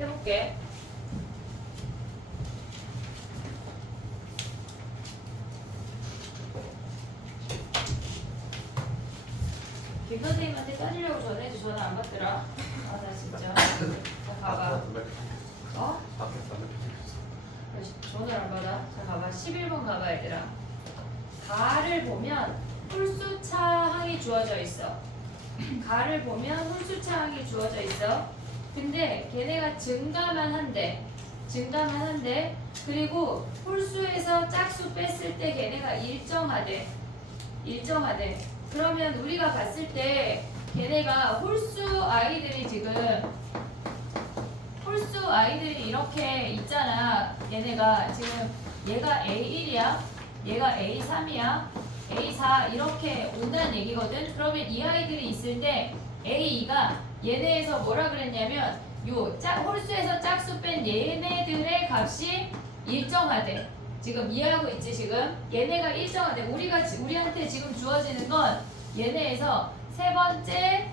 해볼게. 김 선생님한테 따지려고 전해도 전화 안 받더라. 아, 나 진짜. 자, 가봐. 어? 전화를 안 받아. 자, 가봐. 11번 가봐, 얘들아. 가를 보면 홀수차항이 주어져 있어. 가를 보면 홀수차항이 주어져 있어. 근데 걔네가 증가만 한대. 증가만 한대. 그리고 홀수에서 짝수 뺐을 때 걔네가 일정하대. 일정하대. 그러면 우리가 봤을 때 걔네가 홀수 아이들이 지금 홀수 아이들이 이렇게 있잖아. 얘네가 지금 얘가 A1이야. 얘가 A3이야. A4 이렇게 온다는 얘기거든. 그러면 이 아이들이 있을 때 A2가 얘네에서 뭐라 그랬냐면 요 홀수에서 짝수 뺀 얘네들의 값이 일정하대. 지금 이해하고 있지 지금? 얘네가 일정하대. 우리한테 지금 주어지는 건 얘네에서 세 번째,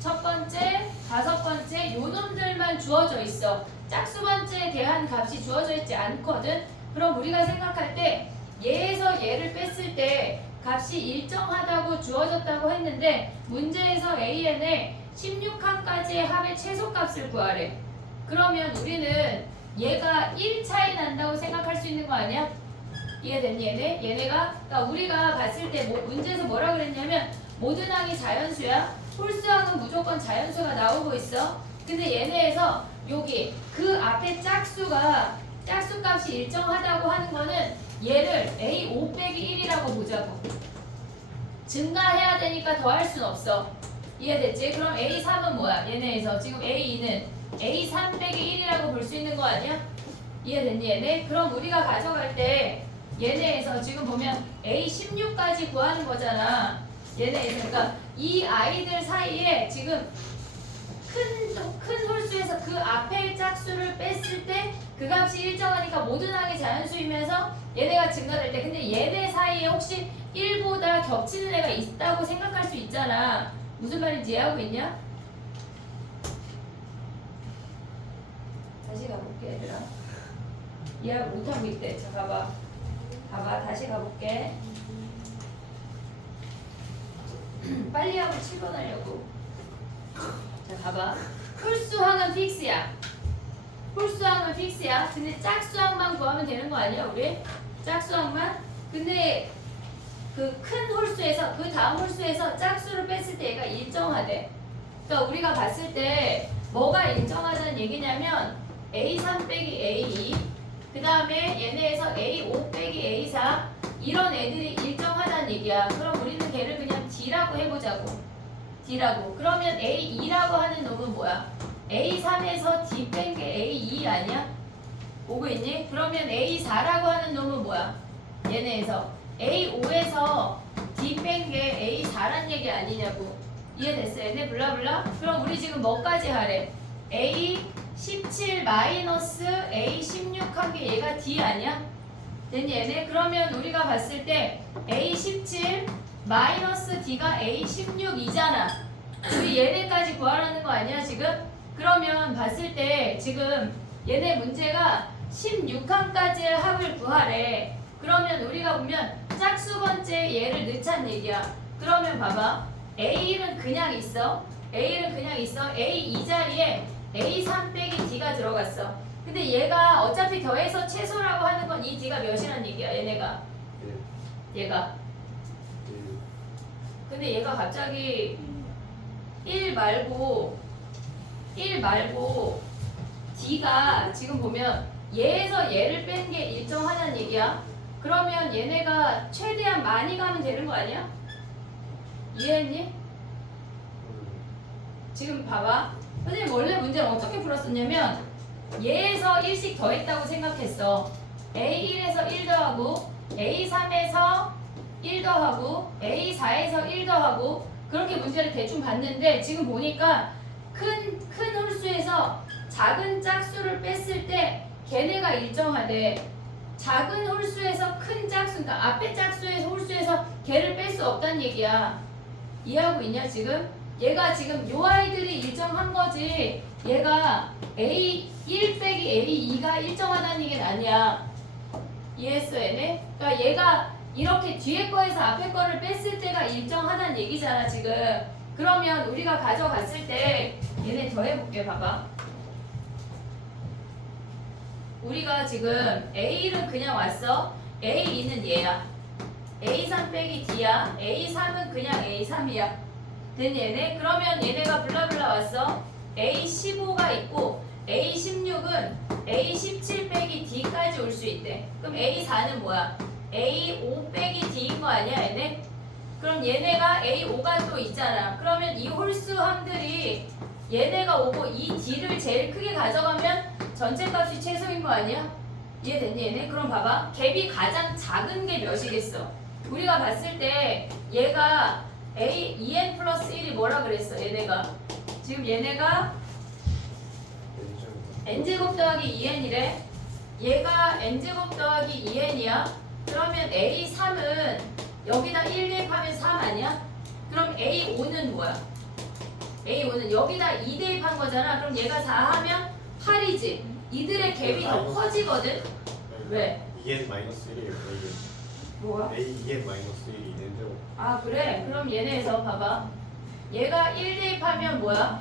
첫 번째, 다섯 번째 요 놈들만 주어져 있어. 짝수 번째에 대한 값이 주어져 있지 않거든. 그럼 우리가 생각할 때 얘에서 얘를 뺐을 때 값이 일정하다고 주어졌다고 했는데 문제에서 AN의 16항까지의 합의 최소값을 구하래. 그러면 우리는 얘가 1 차이 난다고 생각할 수 있는 거 아니야? 이해됐니 얘네? 얘네가 그러니까 우리가 봤을 때 문제에서 뭐라 그랬냐면 모든 항이 자연수야. 홀수항은 무조건 자연수가 나오고 있어. 근데 얘네에서 여기 그 앞에 짝수값이 일정하다고 하는 거는 얘를 A5 빼기 1이라고 보자고. 증가해야 되니까 더할 순 없어. 이해됐지? 그럼 A3은 뭐야? 얘네에서 지금 A2는 A3 빼기 1이라고 볼 수 있는 거 아니야? 이해됐니 얘네? 그럼 우리가 가져갈 때 얘네에서 지금 보면 A16까지 구하는 거잖아. 얘네에서 그러니까 이 아이들 사이에 지금 큰 홀수에서 그 앞에 짝수를 뺐을 때 그 값이 일정하니까 모든 항이 자연수이면서 얘네가 증가될 때 근데 얘네 사이에 혹시 1보다 겹치는 애가 있다고 생각할 수 있잖아. 무슨 말인지 이해하고 있냐? 다시 가볼게 얘들아. 이해 못하고 있대. 자 봐봐. 다시 가볼게. 빨리 하고 7번 하려고. 자 봐봐. 홀수항은 픽스야. 홀수항은 픽스야. 근데 짝수항만 구하면 되는 거 아니야 우리? 짝수항만? 근데 그 큰 홀수에서 그 다음 홀수에서 짝수를 뺐을 때 얘가 일정하대. 그러니까 우리가 봤을 때 뭐가 일정하다는 얘기냐면 A3 빼기 A2 그 다음에 얘네에서 A5 빼기 A4 이런 애들이 일정하다는 얘기야. 그럼 우리는 걔를 그냥 D라고 해보자고. D라고. 그러면 A2라고 하는 놈은 뭐야? A3에서 D 뺀 게 A2 아니야? 오고 있니? 그러면 A4라고 하는 놈은 뭐야? 얘네에서 A5에서 D 뺀 게 A4란 얘기 아니냐고. 이해됐어? 얘네 블라블라? 그럼 우리 지금 뭐까지 하래? A17 마이너스 A16 한 게 얘가 D 아니야? 됐니 얘네? 그러면 우리가 봤을 때 A17 마이너스 D가 A16이잖아. 우리 얘네까지 구하라는 거 아니야 지금? 그러면 봤을 때 지금 얘네 문제가 16항까지의 합을 구하래. 그러면 우리가 보면 짝수 번째 얘를 넣자는 얘기야. 그러면 봐봐. A1은 그냥 있어. A1은 그냥 있어. A2 자리에 A3 빼기 D가 들어갔어. 근데 얘가 어차피 더해서 최소라고 하는 건 이 D가 몇이란 얘기야 얘네가. 얘가. 근데 얘가 갑자기 1 말고 D가 지금 보면 얘에서 얘를 뺀 게 일정하다는 얘기야. 그러면 얘네가 최대한 많이 가면 되는 거 아니야? 이해했니? 지금 봐봐. 선생님 원래 문제는 어떻게 풀었었냐면 얘에서 1씩 더했다고 생각했어. A1에서 1 더하고 A3에서 1 더하고 A4에서 1 더하고 그렇게 문제를 대충 봤는데 지금 보니까 큰 홀수에서 작은 짝수를 뺐을 때 걔네가 일정하대. 작은 홀수에서 큰 짝수, 그러니까 앞에 짝수에서 홀수에서 걔를 뺄 수 없다는 얘기야. 이해하고 있냐 지금? 얘가 지금 요 아이들이 일정한 거지 얘가 A1 빼기 A2가 일정하다는 얘기는 아니야. 이해했어 얘네? 그러니까 얘가 이렇게 뒤에 거에서 앞에 거를 뺐을 때가 일정하다는 얘기잖아 지금. 그러면 우리가 가져갔을 때 얘네 더 해볼게. 봐봐. 우리가 지금 A1은 그냥 왔어. A2는 얘야. A3 빼기 D야. A3은 그냥 A3이야. 된 얘네? 그러면 얘네가 블라블라 왔어. A15가 있고 A16은 A17 빼기 D까지 올 수 있대. 그럼 A4는 뭐야? A5 빼기 D인 거 아니야 얘네? 그럼 얘네가 A5가 또 있잖아. 그러면 이 홀수함들이 얘네가 오고 이 D를 제일 크게 가져가면 전체 값이 최소인 거 아니야? 이해됐니 얘네? 그럼 봐봐. 갭이 가장 작은 게 몇이겠어? 우리가 봤을 때 얘가 A 2n 플러스 1이 뭐라 그랬어? 얘네가 지금 얘네가 n제곱 더하기 2n이래. 얘가 n제곱 더하기 2n이야. 그러면 A3은 여기다 1 대입하면 3 아니야? 그럼 A5는 뭐야? A5는 여기다 2 대입한 거잖아. 그럼 얘가 4 하면 8이지. 이들의 갭이 더 커지거든? 왜? 2n 마이너스 1이에요. 뭐야? A 2n 마이너스 1이 있는데요. 아 그래? 그럼 얘네에서 봐봐. 얘가 1 대입하면 뭐야?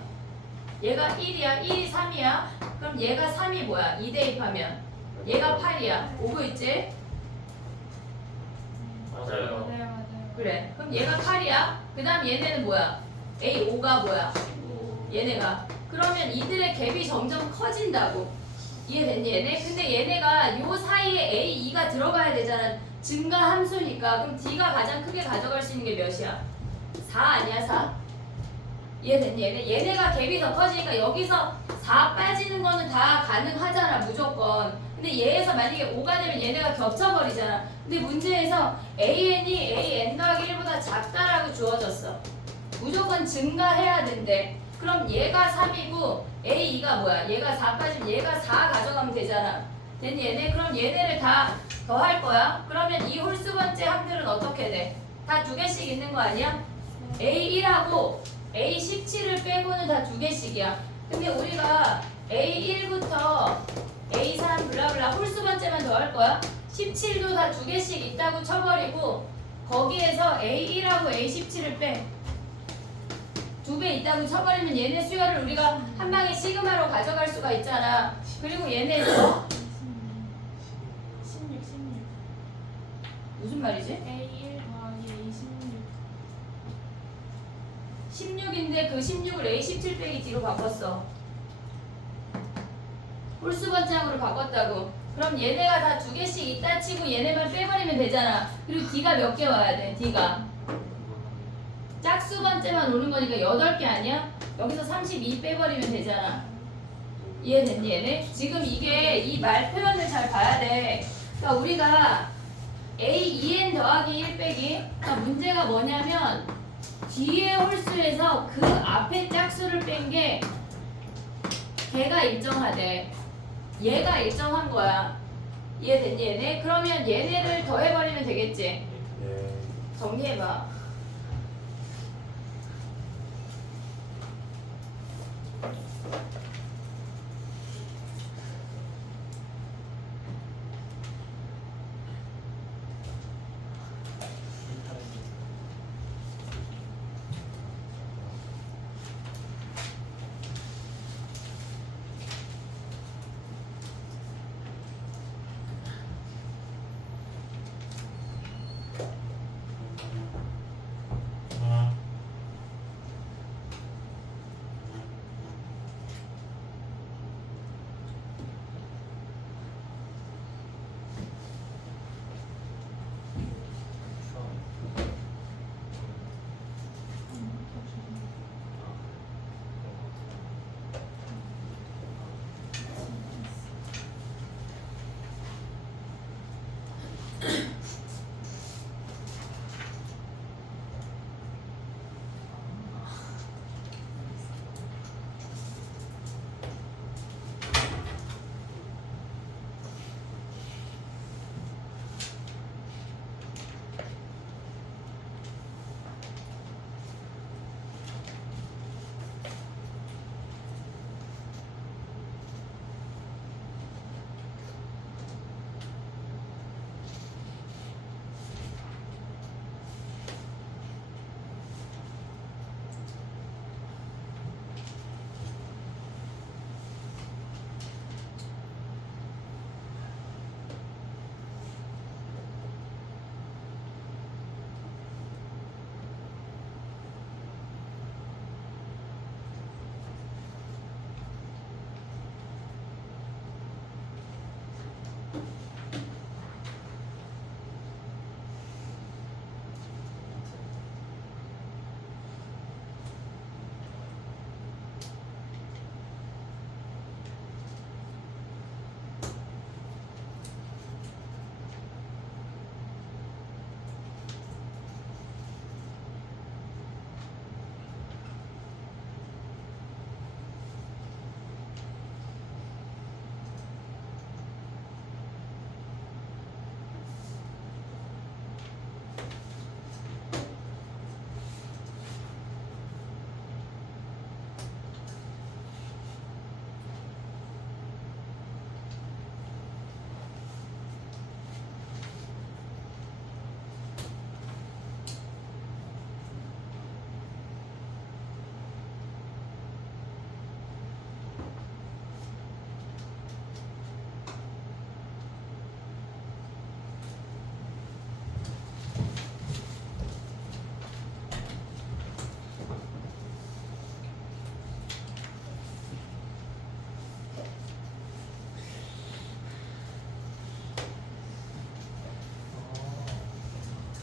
얘가 1이야. 1이 3이야. 그럼 얘가 3이 뭐야? 2 대입하면 얘가 8이야. 오고 있지? 맞아요. 맞아요. 그래. 그럼 얘가 8이야. 그 다음 얘네는 뭐야? A5가 뭐야? 얘네가. 그러면 이들의 갭이 점점 커진다고. 이해됐니 얘네? 근데 얘네가 요 사이에 A2가 들어가야 되잖아. 증가 함수니까. 그럼 D가 가장 크게 가져갈 수 있는 게 몇이야? 4 아니야 4? 이해됐니 얘네? 얘네가 갭이 더 커지니까 여기서 4 빠지는 거는 다 가능하잖아 무조건. 근데 얘에서 만약에 5가 되면 얘네가 겹쳐버리잖아. 근데 문제에서 AN이 AN 더하기 1보다 작다라고 주어졌어. 무조건 증가해야 된대. 그럼 얘가 3이고 A2가 뭐야? 얘가 4 빠지면 얘가 4 가져가면 되잖아. 됐니 얘네? 그럼 얘네를 다 더할 거야. 그러면 이 홀수 번째 함들은 어떻게 돼? 다 두 개씩 있는 거 아니야? A1하고 A17을 빼고는 다 두 개씩이야. 근데 우리가 A1부터 A3 블라블라 홀수 번째만 더할 거야. 17도 다 두 개씩 있다고 쳐버리고 거기에서 A1하고 A17을 빼. 2배 있다고 쳐버리면 얘네 수열을 우리가 한 방에 시그마로 가져갈 수가 있잖아. 그리고 얘네에서 16. 무슨 말이지? A1 더하기 A16. 16인데 그 16을 A17 빼기 D로 바꿨어. 홀수 번장으로 바꿨다고. 그럼 얘네가 다 두 개씩 있다 치고 얘네만 빼버리면 되잖아. 그리고 D가 몇 개 와야 돼? D가 짝수 번째만 오는 거니까 8개 아니야? 여기서 32 빼버리면 되잖아. 이해됐니 얘네? 지금 이게 이 말 표현을 잘 봐야 돼. 그러니까 우리가 A2n 더하기 1 빼기. 그러니까 문제가 뭐냐면 뒤에 홀수에서 그 앞에 짝수를 뺀 게 걔가 일정하대. 얘가 일정한 거야. 이해됐니 얘네? 그러면 얘네를 더해버리면 되겠지. 예. 정리해봐.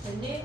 됐니?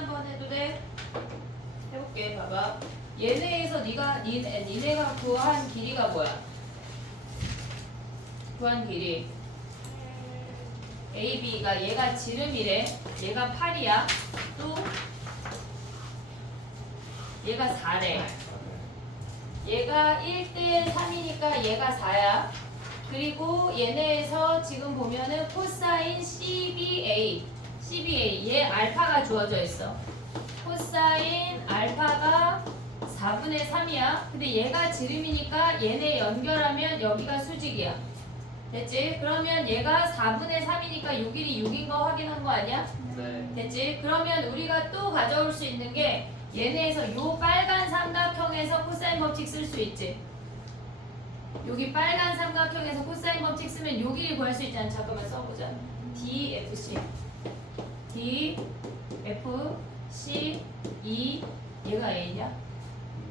그럼 번 해도 돼? 해볼게. 봐봐. 얘네에서 니네가 구한 길이가 뭐야? 구한 길이 AB가 얘가 지름이래. 얘가 8이야. 또 얘가 4래. 얘가 1대 3이니까 얘가 4야. 그리고 얘네에서 지금 보면은 코사인 CBA 얘 알파가 주어져 있어. 코사인 알파가 4분의 3이야. 근데 얘가 지름이니까 얘네 연결하면 여기가 수직이야. 됐지? 그러면 얘가 4분의 3이니까 요 길이 6인 거 확인한 거 아니야? 네. 됐지? 그러면 우리가 또 가져올 수 있는 게 얘네에서 요 빨간 삼각형에서 코사인 법칙 쓸 수 있지. 여기 빨간 삼각형에서 코사인 법칙 쓰면 요 길이 구할 수 있잖아. 잠깐만 써보자. DFC E 얘가 A냐?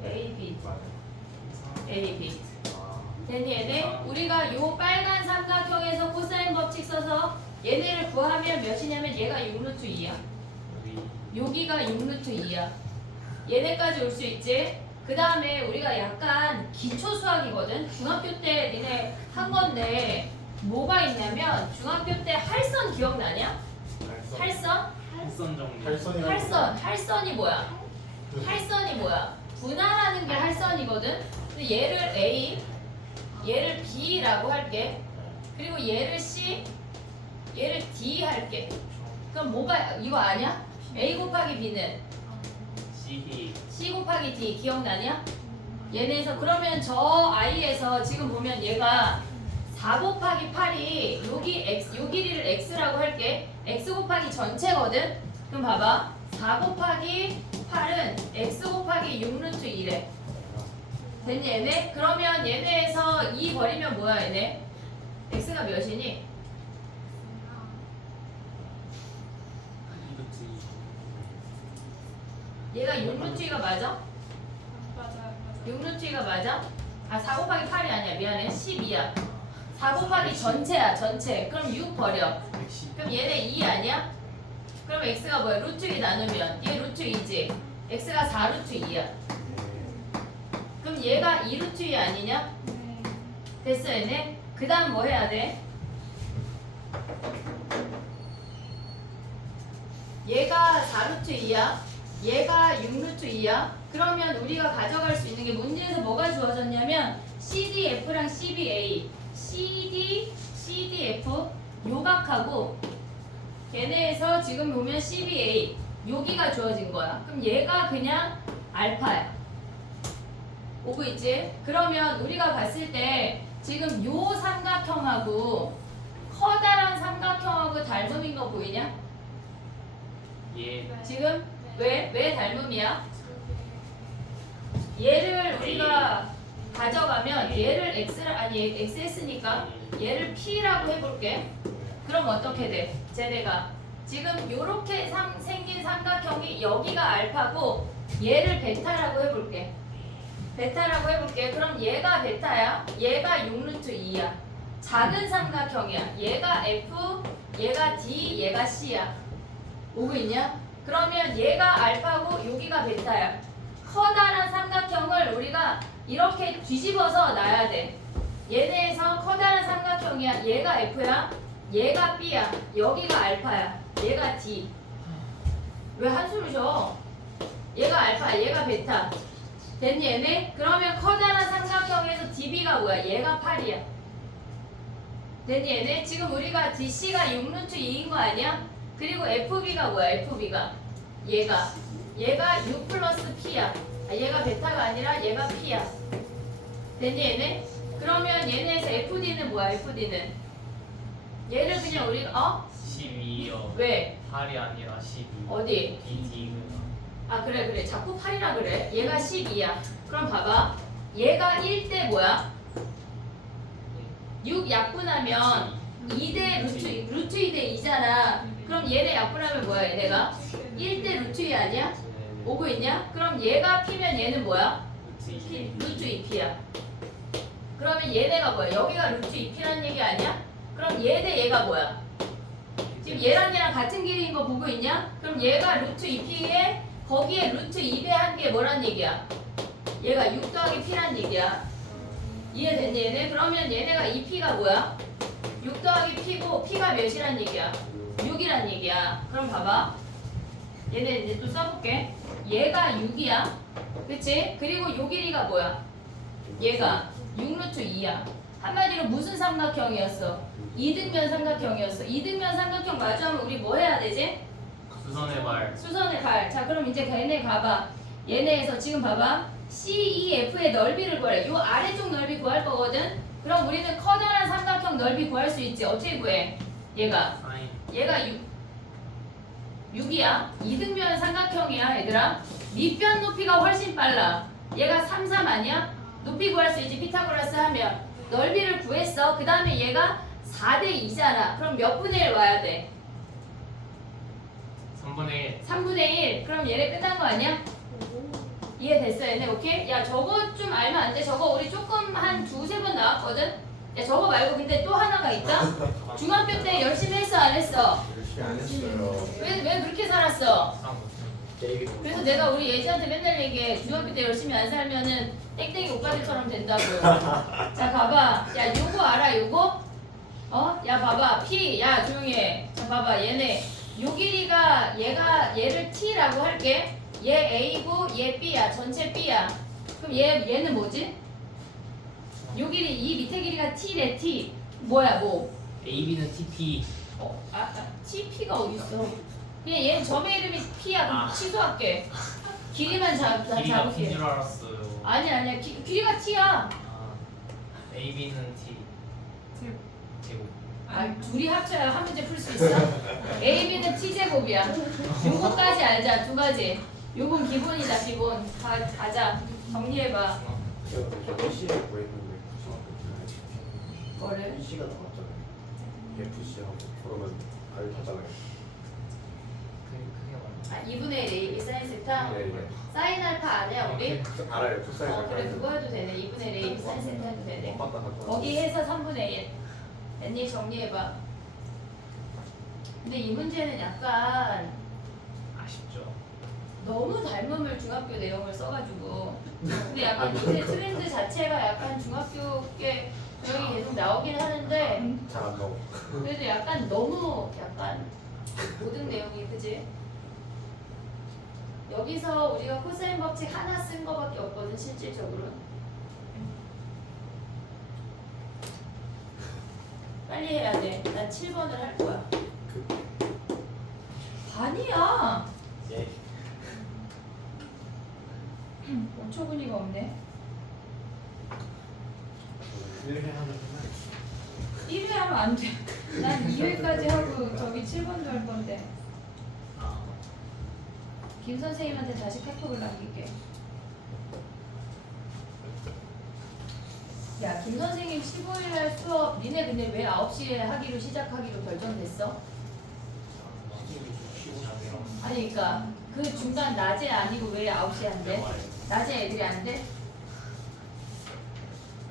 AB AB 됐니 얘네? 우리가 요 빨간 삼각형에서 코사인 법칙 써서 얘네를 구하면 몇이냐면 얘가 6루트 2야. 여기가 6루트 2야. 얘네까지 올 수 있지? 그 다음에 우리가 약간 기초 수학이거든? 중학교 때 니네 한 건데 뭐가 있냐면 중학교 때 할선 기억나냐? 할선? 할선 정리. 할선이 뭐야? 할선이 뭐야? 분할하는 게 할선이거든? 근데 얘를 A, 얘를 B라고 할게. 그리고 얘를 C, 얘를 D 할게. 그럼 뭐가 이거 아냐? A 곱하기 B는 CD. C 곱하기 D 기억나냐? 얘네에서 그러면 저 I에서 지금 보면 얘가 4 곱하기 8이 여기 X, 요 길이를 X라고 할게. X 곱하기 전체거든? 그럼 봐봐. 4 곱하기 8은 X 곱하기 6루트 2래. 됐니 얘네? 그러면 얘네에서 2 버리면 뭐야 얘네? X가 몇이니? 얘가 6루트 2가 맞아? 맞아요. 6루트 2가 맞아? 아 4 곱하기 8이 아니야. 미안해. 12야. 4 곱하기 전체야. 전체. 그럼 6 버려. 그럼 얘네 2 아니야? 그럼 x가 뭐야? 루트 2 나누면 얘 루트 2지. x가 4루트 2야. 그럼 얘가 2루트 2 아니냐? 네. 됐어 얘네? 그 다음 뭐 해야 돼? 얘가 4루트 2야. 얘가 6루트 2야. 그러면 우리가 가져갈 수 있는 게 문제에서 뭐가 주어졌냐면 CDF랑 CBA CDF 요각하고 걔네에서 지금 보면 CBA 여기가 주어진 거야. 그럼 얘가 그냥 알파야. 오고 있지? 그러면 우리가 봤을 때 지금 요 삼각형하고 커다란 삼각형하고 닮음인 거 보이냐? 예. 지금 왜 닮음이야? 얘를 우리가 가져가면 얘를 x라 아니 xs니까 얘를 p라고 해볼게. 그럼 어떻게 돼? 쟤네가 지금 요렇게 생긴 삼각형이 여기가 알파고 얘를 베타라고 해볼게. 베타라고 해볼게. 그럼 얘가 베타야. 얘가 6루트 2야. 작은 삼각형이야. 얘가 F, 얘가 D, 얘가 C야. 오고 있냐? 그러면 얘가 알파고 여기가 베타야. 커다란 삼각형을 우리가 이렇게 뒤집어서 놔야 돼. 얘네에서 커다란 삼각형이야. 얘가 F야. 얘가 B야. 여기가 알파야. 얘가 D. 왜 한숨을 쉬어? 얘가 알파, 얘가 베타. 됐니 얘네? 그러면 커다란 삼각형에서 DB가 뭐야? 얘가 8이야. 됐니 얘네? 지금 우리가 DC가 6루트 2인 거 아니야? 그리고 FB가 뭐야? FB가 얘가 6 플러스 P야. 얘가 베타가 아니라 얘가 P야. 됐니 얘네? 그러면 얘네에서 FD는 뭐야? FD는 얘를 그냥 우리가 12요. 왜? 8이 아니라 12. 어디? DD가. 아 그래 자꾸 8이라 그래. 얘가 12야. 그럼 봐봐. 얘가 1대 뭐야? 6 약분하면 2대 루트 2대 2잖아. 그럼 얘네 약분하면 뭐야 얘네가? 1대 루트 2 아니야? 오고 있냐? 그럼 얘가 P면 얘는 뭐야? 루트 2P야. 그러면 얘네가 뭐야? 여기가 루트 2P라는 얘기 아니야? 그럼 얘 대 얘가 뭐야? 지금 얘랑 얘랑 같은 길이인 거 보고 있냐? 그럼 얘가 루트 2P에 거기에 루트 2배 한 게 뭐란 얘기야? 얘가 6 더하기 P란 얘기야. 이해됐니 얘네? 그러면 얘네가 2P가 뭐야? 6 더하기 P고 P가 몇이란 얘기야? 6이란 얘기야. 그럼 봐봐. 얘네 이제 또 써볼게. 얘가 6이야. 그치? 그리고 요 길이가 뭐야? 얘가 6루트 2야. 한마디로 무슨 삼각형이었어? 이등변 삼각형이었어. 이등변 삼각형 마주하면 우리 뭐 해야 되지? 수선의 발. 수선의 발. 자 그럼 이제 얘네 가봐. 얘네에서 지금 봐봐. CEF의 넓이를 구하래. 요 아래쪽 넓이 구할 거거든. 그럼 우리는 커다란 삼각형 넓이 구할 수 있지. 어떻게 구해? 얘가 사인. 6이야. 이등변 삼각형이야 얘들아. 밑변 높이가 훨씬 빨라. 얘가 3, 3 아니야? 높이 구할 수 있지. 피타고라스 하면 넓이를 구했어. 그 다음에 얘가 4대 2잖아. 그럼 몇 분의 1 와야 돼? 3분의 1. 3분의 1. 그럼 얘네 끝난 거 아니야? 이해됐어 얘네? 오케이? 야 저거 좀 알면 안 돼? 저거 우리 조금 한 두세 번 나왔거든? 야 저거 말고 근데 또 하나가 있다? 중학교 때 열심히 했어 안 했어? 열심히 안 했어요. 왜 그렇게 살았어? 게임이 그래서 내가 우리 예지한테 맨날 얘기해. 중학교 때 열심히 안 살면은 땡땡이 오빠들처럼 된다고. 자 봐봐. 야 요거 알아 요거? 야 봐봐. P. 야 조용히 해. 자 봐봐 얘네 요 길이가 얘를 T라고 할게. 얘 A고 얘 B야. 전체 B야. 그럼 얘는 뭐지? 요 길이 이 밑에 길이가 T래 T. 뭐야 뭐? AB는 TP. TP가 어딨어? 그냥 얘는 점의 이름이 P야. 그럼 아. 취소할게. 길이만 길이가 P인 잡을게. 줄 알았어요. 아니야. 길이가 T야. AB는 T. 제곱. 둘이 합쳐야 한 문제 풀 수 있어. A, B는 T제곱이야. 요거까지 알자. 두 가지. 요건 기본이다 기본. 가자. 정리해봐. 저 PC에 구했는데 뭐를? PC가 나왔잖아요. FC하고 그러면 알파잖아요. 그게 맞나? 2분의 1 A, B 사인 세타. 네. 사인 알파 아니야 우리? 알아요. 투사인 그래 그거 해도 되네. 2분의 1 A, B 사인 세타 해도 되네. 맞다 맞다. 거기 해서 3분의 1. 됐니? 정리해봐. 근데 이 문제는 약간 아쉽죠. 너무 닮음을 중학교 내용을 써가지고 근데 약간 요새 트렌드 자체가 약간 중학교 게 내용이 계속 나오긴 하는데 잘안 나오. 그래도 약간 너무 약간 모든 내용이 그지? 여기서 우리가 코사인 법칙 하나 쓴 거밖에 없거든 실질적으로. 빨리 해야 돼. 난 7번을 할 거야. 반이야. 예. 5초분이가 없네. 1회 하면 1회 하면 안 돼. 난 2회까지 하고 저기 7번도 할 건데. 김 선생님한테 다시 카톡을 남길게. 야, 김 선생님 15일날 수업 니네 근데 왜 9시에 하기로 시작하기로 결정됐어? 아니 그니까 그 중간 낮에 아니고 왜 9시에 한대? 낮에 애들이 안 돼?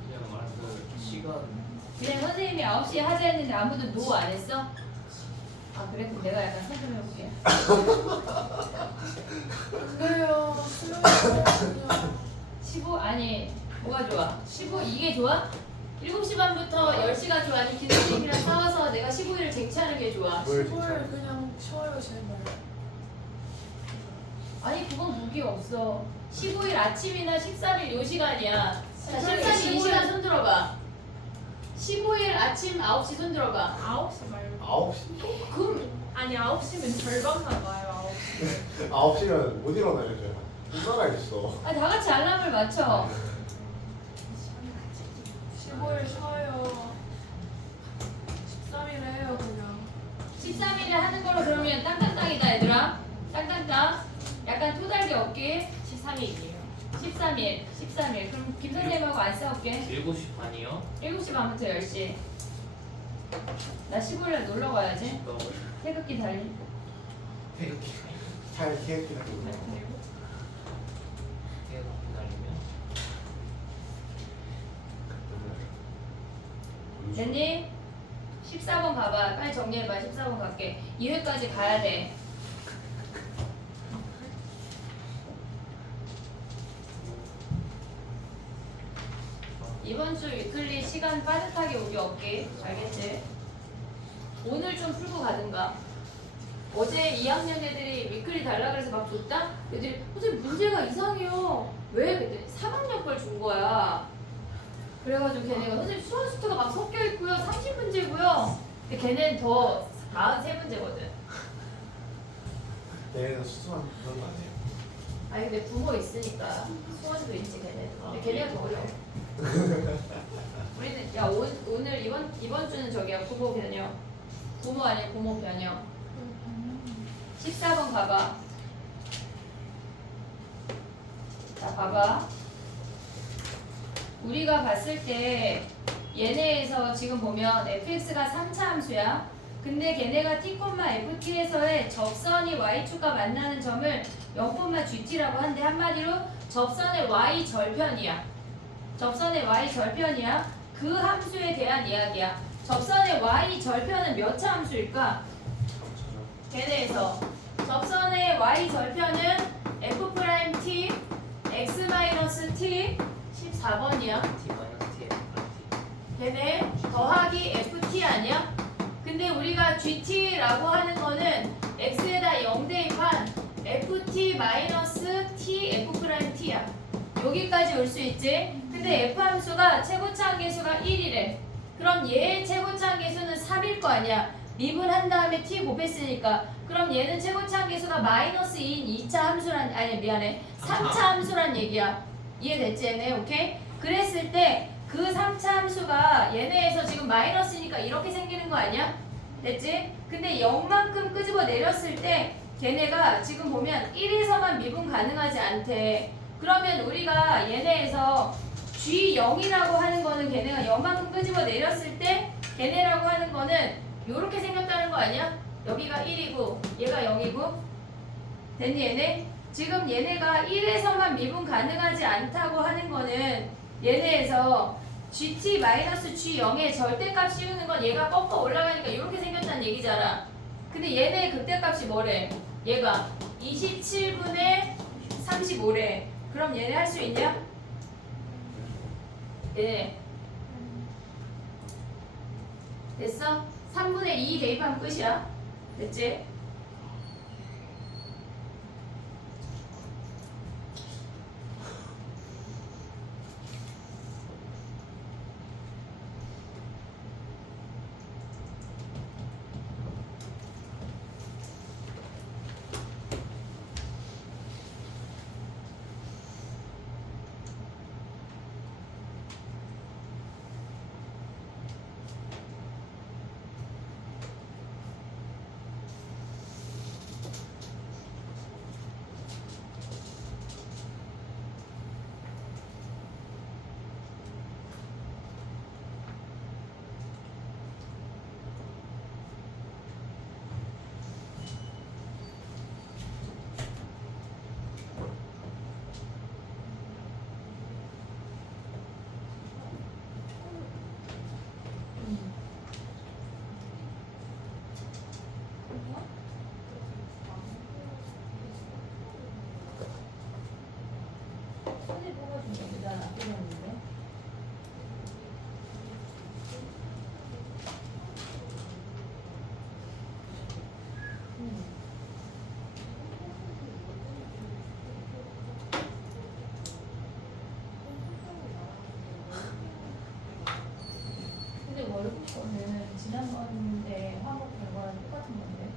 그냥 말한 그 시간 그냥 선생님이 9시에 하자 했는데 아무도 노 안 했어? 아 그래? 그럼 내가 약간 설명해볼게. 그래요. 수요일이요. 15 아니 뭐가 좋아? 15 이게 좋아? 7시 반부터 10시가 좋아? 아니면 김 선생님이랑 싸워서 내가 15일을 쟁취하는 게 좋아? 뭘 15일 진짜 그냥 쉬어요 제발. 아니 그건 무기 없어. 15일 아침이나 13일 요 시간이야. 자, 13일 이 15일 시간 손 들어봐. 15일 아침 9시 손 들어봐. 9시 말고. 9시? 그럼 아니 9시면 절반 나가요. 9시. 9시면 못 일어나요 제가. 누나가 있어. 아, 다 같이 알람을 맞춰. 15일 쉬어요. 13일 해요 그냥. 13일에 하는 걸로 그러면 땅땅땅이다 얘들아. 땅땅땅. 약간 토달기 없기. 13일이에요. 13일. 그럼 김 선생님하고 안 싸울게. 7시 반이요? 7시 반부터 10시. 나 15일에 놀러 가야지. 태극기 달리. 태극기 잘 기획해가지고. 기다리면 됐니? 14번 가봐. 빨리 정리해봐. 14번 갈게. 2회까지 가야 돼. 이번 주 위클리 시간 빠듯하게 오기 없게. 알겠지? 오늘 좀 풀고 가든가. 어제 2학년 애들이 위클리 달라 그래서 막 줬다? 애들이 선생님 문제가 이상해요. 왜? 그랬더니 3학년 걸 준 거야. 그래가지고 걔네가 선생님 수원수트가 막 섞여 있고요. 30문제고요. 근데 걔네는 더 43문제거든. 얘는 수수한 그런 거 아니에요? 아니 근데 부모 있으니까 수원도 있지 걔네. 근데 걔네가 더 어려워. 우리는 야 오늘 이번 주는 저기야 부모 변형. 부모 아니야 부모 변형. 14번 가봐. 자 봐봐. 우리가 봤을 때 얘네에서 지금 보면 fx가 3차 함수야. 근데 걔네가 t, ft에서의 접선이 y축과 만나는 점을 0,gt라고 한데 한마디로 접선의 y 절편이야. 접선의 y 절편이야. 그 함수에 대한 이야기야. 접선의 y 절편은 몇 차 함수일까? 걔네에서 접선의 y 절편은 f'(t) x-t 14번이야. T 마이너스 T T 걔네 더하기 ft 아니야? 근데 우리가 gt라고 하는 거는 x에다 0 대입한 ft 마이너스 t f''t야. 여기까지 올 수 있지? 근데 f 함수가 최고차 함계수가 1이래. 그럼 얘의 최고차 함계수는 3일 거 아니야. 미분한 다음에 t 곱했으니까. 그럼 얘는 최고차 함계수가 마이너스 2인 2차 함수란 아니 미안해 3차 함수란 얘기야. 이해됐지 얘네? 오케이? 그랬을 때 그 3차 함수가 얘네에서 지금 마이너스니까 이렇게 생기는 거 아니야? 됐지? 근데 0만큼 끄집어 내렸을 때 걔네가 지금 보면 1에서만 미분 가능하지 않대. 그러면 우리가 얘네에서 G0이라고 하는 거는 걔네가 0만큼 끄집어 내렸을 때 걔네라고 하는 거는 요렇게 생겼다는 거 아니야? 여기가 1이고 얘가 0이고 됐니 얘네? 지금 얘네가 1에서만 미분 가능하지 않다고 하는 거는 얘네에서 GT-G0의 절대값 씌우는 건 얘가 꺾어 올라가니까 이렇게 생겼다는 얘기잖아. 근데 얘네의 극대값이 뭐래? 얘가 27분의 35래. 그럼 얘네 할 수 있냐? 얘네 됐어? 3분의 2 대입하면 끝이야. 됐지? 손에 뽑아주면 난안 뽑았는데. 근데 월급 거는 지난번에 화목 결과랑 똑같은 건데.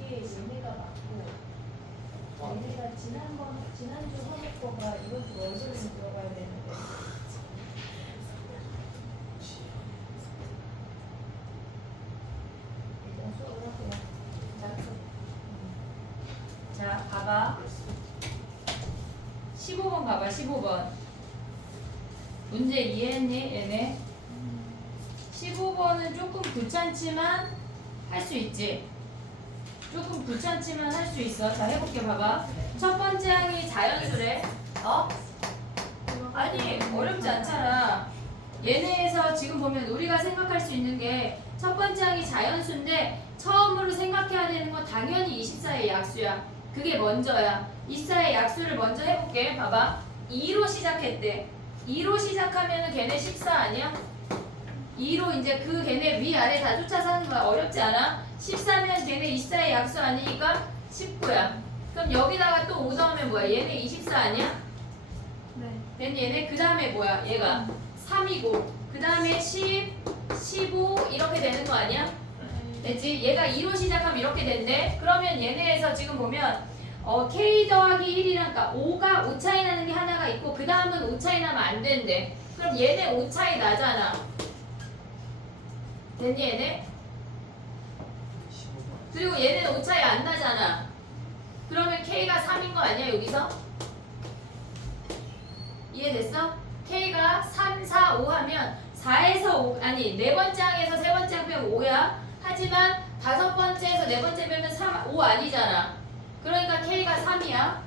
이게 얘네가 맞고 얘네가 지난주 화목 거가 이번 주 월급에 들어가야 되는데. 일단 수업을 할게요. 자, 봐봐. 15번 봐봐, 15번. 문제 이해했니, 얘네? 15번은 조금 귀찮지만 할 수 있지. 조금 귀찮지만 할 수 있어. 자, 해볼게, 봐봐. 첫 번째 항이 자연수래. 어? 아니, 어렵지 않잖아. 얘네에서 지금 보면 우리가 생각할 수 있는 게 첫 번째 항이 자연수인데 처음으로 생각해야 되는 건 당연히 24의 약수야. 그게 먼저야. 24의 약수를 먼저 해볼게. 봐봐. 2로 시작했대. 2로 시작하면은 걔네 14 아니야? 2로 이제 그 걔네 위아래 다 쫓아서 하는 거야. 어렵지 않아? 14면 걔네 24의 약수 아니니까 19야. 그럼 여기다가 또 5 넣으면 뭐야? 얘네 24 아니야? 네. then 얘네 그 다음에 뭐야? 얘가 3이고 그 다음에 10, 15 이렇게 되는 거 아니야? 됐지? 얘가 2로 시작하면 이렇게 된대. 그러면 얘네에서 지금 보면 K 더하기 1이랑 그러니까 5가 5 차이 나는 게 하나가 있고 그 다음은 5 차이 나면 안 된대. 그럼 얘네 5 차이 나잖아. 됐니 얘네? 그리고 얘네는 5 차이 안 나잖아. 그러면 K가 3인 거 아니야 여기서? 이해됐어? K가 3, 4, 5 하면 4에서 5 아니 네 번째 항에서 세 번째 항 빼면 5야. 하지만 다섯 번째에서 네 번째 빼면 3, 5 아니잖아. 그러니까 K가 3이야.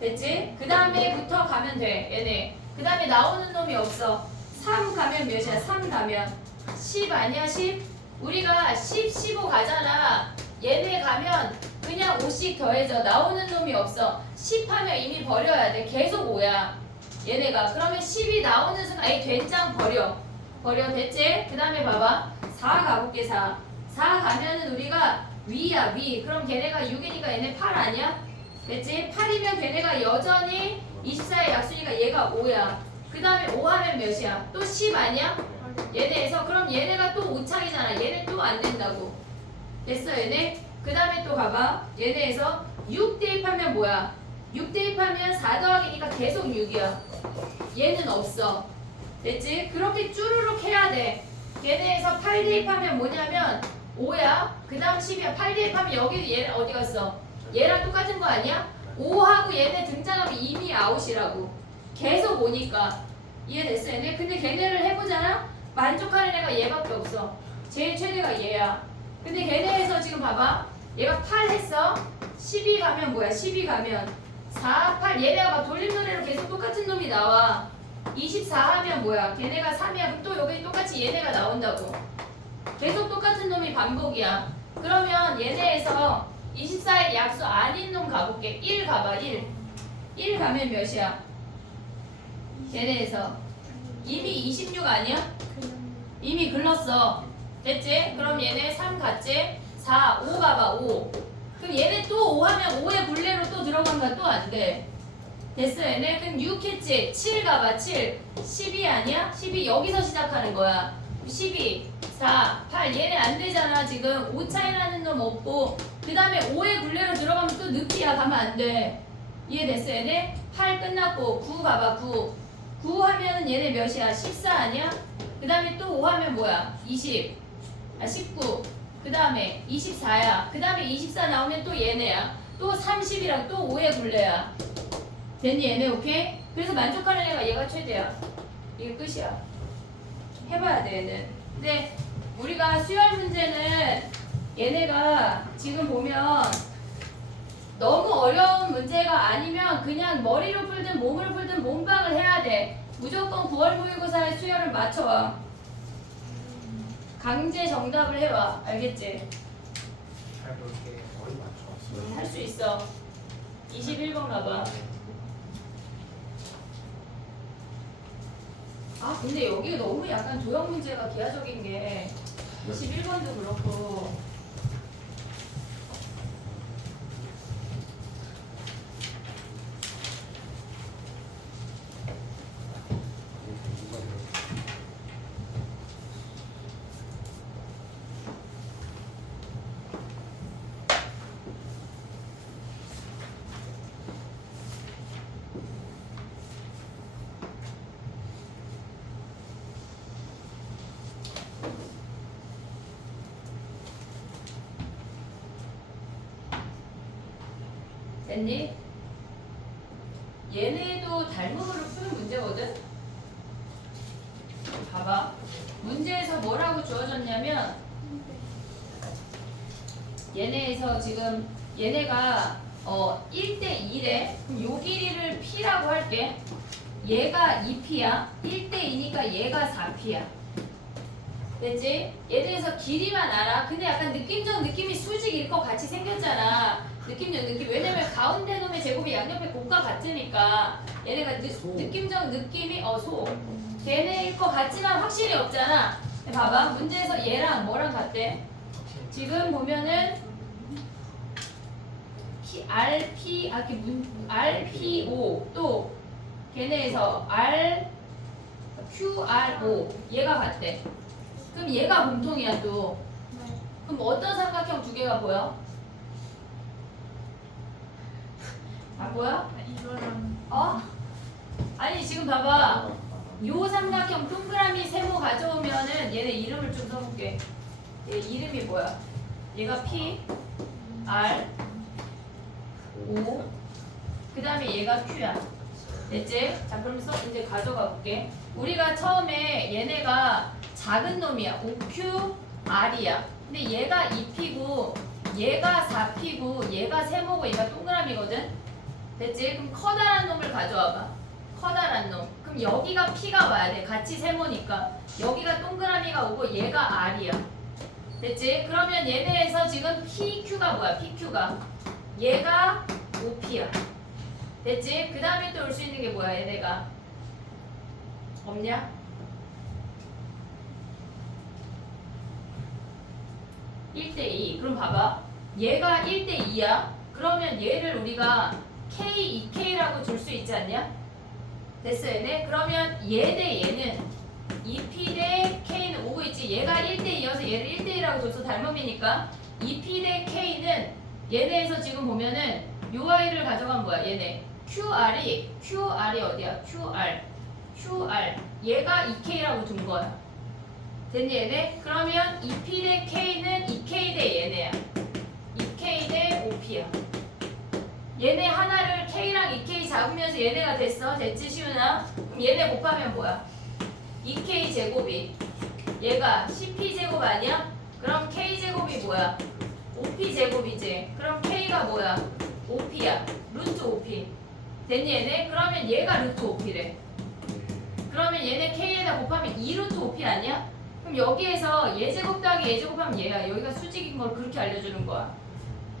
됐지? 그 다음에부터 가면 돼. 얘네. 그 다음에 나오는 놈이 없어. 3 가면 몇이야? 3 가면 10 아니야? 10? 우리가 10, 15 가잖아. 얘네 가면 그냥 5씩 더해져. 나오는 놈이 없어. 10 하면 이미 버려야 돼. 계속 5야. 얘네가. 그러면 10이 나오는 순간 에이 된장 버려. 됐지? 그 다음에 봐봐. 4 가볼게. 4 가면은 우리가 위야 위. 그럼 걔네가 6이니까 얘네 8 아니야? 됐지? 8이면 걔네가 여전히 24의 약수니까 얘가 5야. 그 다음에 5 하면 몇이야? 또 10 아니야? 얘네에서 그럼 얘네가 또 5차이잖아. 얘네 또 안 된다고. 됐어 얘네? 그 다음에 또 봐봐. 얘네에서 6 대입하면 뭐야? 6 대입하면 4 더하기니까 계속 6이야. 얘는 없어. 됐지? 그렇게 쭈루룩 해야 돼. 얘네에서 8 대입하면 뭐냐면 5야. 그 다음 10이야. 8 대입하면 여기 얘네 어디 갔어? 얘랑 똑같은 거 아니야? 5하고 얘네 등장하면 이미 아웃이라고. 계속 오니까. 이해됐어 얘네? 근데 걔네를 해보잖아? 만족하는 애가 얘밖에 없어. 제일 최대가 얘야. 근데 걔네에서 지금 봐봐. 얘가 8 했어. 12 가면 뭐야? 12 가면 4, 8 얘네가 막 돌림노래로 계속 똑같은 놈이 나와. 24 하면 뭐야? 걔네가 3이야. 그럼 또 여기 똑같이 얘네가 나온다고. 계속 똑같은 놈이 반복이야. 그러면 얘네에서 24의 약수 아닌 놈 가볼게. 1 가봐. 1 가면 몇이야? 얘네에서 이미 26 아니야? 이미 글렀어. 됐지? 그럼 얘네 3 갔지? 4, 5 가봐. 5 그럼 얘네 또 5 하면 5의 분례로 또 들어간다. 또 안 돼. 됐어 얘네? 그럼 6 했지? 7 가봐. 7 12 아니야? 12 여기서 시작하는 거야. 12 4 8 얘네 안 되잖아. 지금 5 차이 나는 놈 없고 그 다음에 5의 분례로 들어가면 또 늪이야. 가면 안 돼. 이해됐어 얘네? 8 끝났고 9 가봐. 9 하면은 얘네 몇이야? 14 아니야? 그 다음에 또 5 하면 뭐야? 19 그 다음에 24야. 그 다음에 24 나오면 또 얘네야. 또 30이랑 또 5의 분례야. 됐니 얘네? 오케이? 그래서 만족하는 애가 얘가 최대야. 이게 끝이야. 해봐야 돼 얘는. 근데 우리가 수열 문제는 얘네가 지금 보면 너무 어려운 문제가 아니면 그냥 머리로 풀든 몸으로 풀든 몸빵을 해야 돼. 무조건 9월 모의고사의 수열을 맞춰와. 강제 정답을 해와. 알겠지? 잘 볼게. 거의 맞춰왔어. 할 수 있어. 21번 가봐. 아 근데 여기가 너무 약간 도형 문제가 기하적인 게 21번도 그렇고 됐니? 얘네도 닮음으로 푸는 문제거든? 봐봐. 문제에서 뭐라고 주어졌냐면 얘네에서 지금 얘네가 1대2래. 그럼 요 길이를 P라고 할게. 얘가 2P야. 1대2니까 얘가 4P야. 됐지? 얘네에서 길이만 알아. 근데 약간 느낌적 느낌이 수직일 것 같이 생겼잖아. 느낌적 느낌. 왜냐면 가운데 놈의 제곱이 양옆에 곱과 같으니까 얘네가 느낌적 느낌이 소. 걔네일 것 같지만 확실히 없잖아. 봐봐. 문제에서 얘랑 뭐랑 같대? 지금 보면은 RPO 또 걔네에서 QRO 얘가 같대. 그럼 얘가 공통이야 또. 그럼 어떤 삼각형 두 개가 보여? 안 보여? 이거랑 아니 지금 봐봐. 요 삼각형 동그라미 세모 가져오면은 얘네 이름을 좀 써볼게. 얘 이름이 뭐야? 얘가 P, R, O 그 다음에 얘가 Q야. 됐지? 자 그러면서 이제 가져가 볼게. 우리가 처음에 얘네가 작은 놈이야. OQ, R이야. 근데 얘가 2P고 얘가 4P고 얘가 세모고 얘가 동그라미거든? 됐지? 그럼 커다란 놈을 가져와봐. 커다란 놈. 그럼 여기가 P가 와야 돼. 같이 세모니까. 여기가 동그라미가 오고 얘가 R이야. 됐지? 그러면 얘네에서 지금 PQ가 뭐야? PQ가. 얘가 OP야. 됐지? 그 다음에 또 올 수 있는 게 뭐야? 얘네가. 없냐? 1대2. 그럼 봐봐. 얘가 1대2야. 그러면 얘를 우리가 K, 2K라고 줄 수 있지 않냐? 됐어 얘네? 그러면 얘 대 얘는 2P 대 K는 오고 있지. 얘가 1대2여서 얘를 1대2라고 줘서 닮음이니까 2P 대 K는 얘네에서 지금 보면은 요 아이를 가져간 거야. 얘네 QR이 어디야? QR 얘가 2K라고 둔 거야. 됐니 얘네? 그러면 2P 대 K는 2K 대 얘네야. 2K 대 OP야. 얘네 하나를 K랑 2K 잡으면서 얘네가 됐지 시윤아? 그럼 얘네 곱하면 뭐야? 2K 제곱이 얘가 10P 제곱 아니야? 그럼 K 제곱이 뭐야? 5P 제곱이지. 그럼 K가 뭐야? 5P야. 루트 5P. 됐니 얘네? 그러면 얘가 루트 5P래. 그러면 얘네 K에다 곱하면 2루트 5P 아니야? 그럼 여기에서 얘 제곱 더하기 얘 제곱하면 얘야. 여기가 수직인 걸 그렇게 알려주는 거야.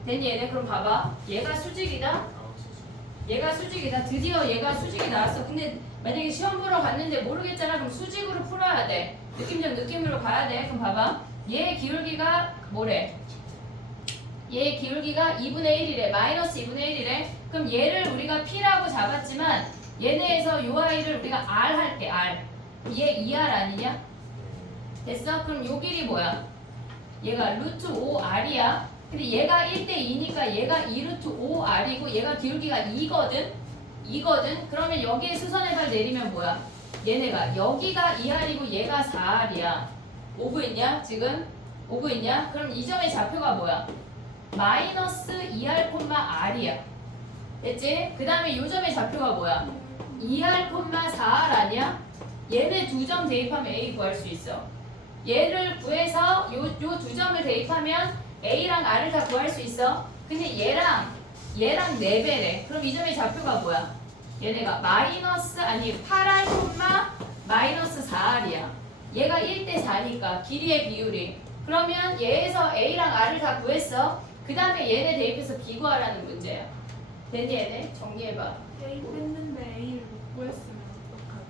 됐니 얘네? 그럼 봐봐. 얘가 수직이다. 얘가 수직이다. 드디어 얘가 수직이 나왔어. 근데 만약에 시험 보러 갔는데 모르겠잖아. 그럼 수직으로 풀어야 돼. 느낌적 느낌으로 가야 돼. 그럼 봐봐. 얘의 기울기가 뭐래? 얘의 기울기가 2분의 1이래. 마이너스 2분의 1이래. 그럼 얘를 우리가 P라고 잡았지만 얘네에서 요 아이를 우리가 R 할게. R. 얘 2R 아니냐? 됐어? 그럼 요 길이 뭐야? 얘가 루트 5R이야. 근데 얘가 1대2니까 얘가 2루트 5R이고 얘가 기울기가 2거든? 그러면 여기에 수선해발 내리면 뭐야? 얘네가 여기가 2R이고 얘가 4R이야. 오고 있냐? 지금? 오고 있냐? 그럼 이 점의 좌표가 뭐야? 마이너스 2R, R이야. 됐지? 그 다음에 요 점의 좌표가 뭐야? 2R, 4R 아니야? 얘네 두 점 대입하면 A 구할 수 있어. 얘를 구해서 요 두 점을 대입하면 A랑 R을 다 구할 수 있어. 근데 얘랑 4배래. 그럼 이 점의 좌표가 뭐야? 얘네가 마이너스 8R, 마이너스 4R이야. 얘가 1대4니까 길이의 비율이. 그러면 얘에서 A랑 R을 다 구했어. 그 그 다음에 얘네 대입해서 B 구하라는 문제야. 됐니 얘네? 정리해봐. A 뺐는데 A를 못 구했으면 어떡하죠?